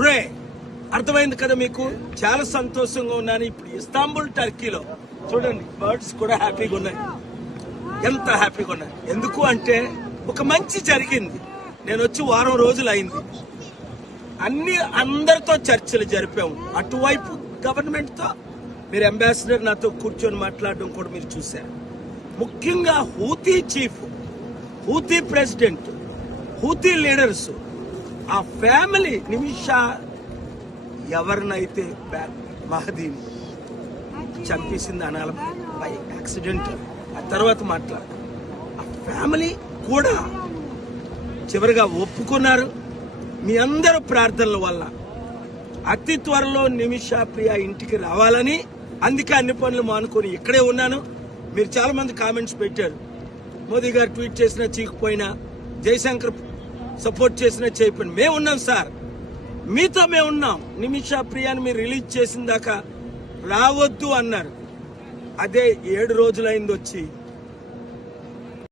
ప్రే. అర్థమైంది కదా మీకు? చాలా సంతోషంగా ఉన్నాను. ఇప్పుడు ఇస్తాంబుల్ టర్కీలో చూడండి, బర్డ్స్ కూడా హ్యాపీగా ఉన్నాయి. ఎంత హ్యాపీగా ఉన్నాయి. ఎందుకు అంటే ఒక మంచి జరిగింది. నేను వచ్చి వారం రోజులు అయింది. అందరితో చర్చలు జరిపాము. అటువైపు గవర్నమెంట్ తో మీరు అంబాసిడర్ నాతో కూర్చొని మాట్లాడడం కూడా మీరు చూశారు. ముఖ్యంగా Houthi chief, Houthi president, Houthi leaders, ఆ ఫ్యామిలీ నిమిషా ఎవరినైతే మహదీని చంపేసింది అనాలి బై యాక్సిడెంట్. ఆ తర్వాత మాట్లాడు. ఆ ఫ్యామిలీ కూడా చివరిగా ఒప్పుకున్నారు. మీ అందరూ ప్రార్థనల వల్ల అతి త్వరలో నిమిషా ప్రియ ఇంటికి రావాలని, అందుకే అన్ని పనులు మానుకొని ఇక్కడే ఉన్నాను. మీరు చాలా మంది కామెంట్స్ పెట్టారు. మోదీ గారు ట్వీట్ చేసినా చీకపోయినా, జయశంకర్ సపోర్ట్ చేసినా చేయకపోయినా మేము ఉన్నాం సార్, మీతో మేము ఉన్నాం. నిమిషా ప్రియాని మీరు రిలీజ్ చేసిన దాకా రావద్దు అన్నారు. అదే 7 రోజులైంది వచ్చి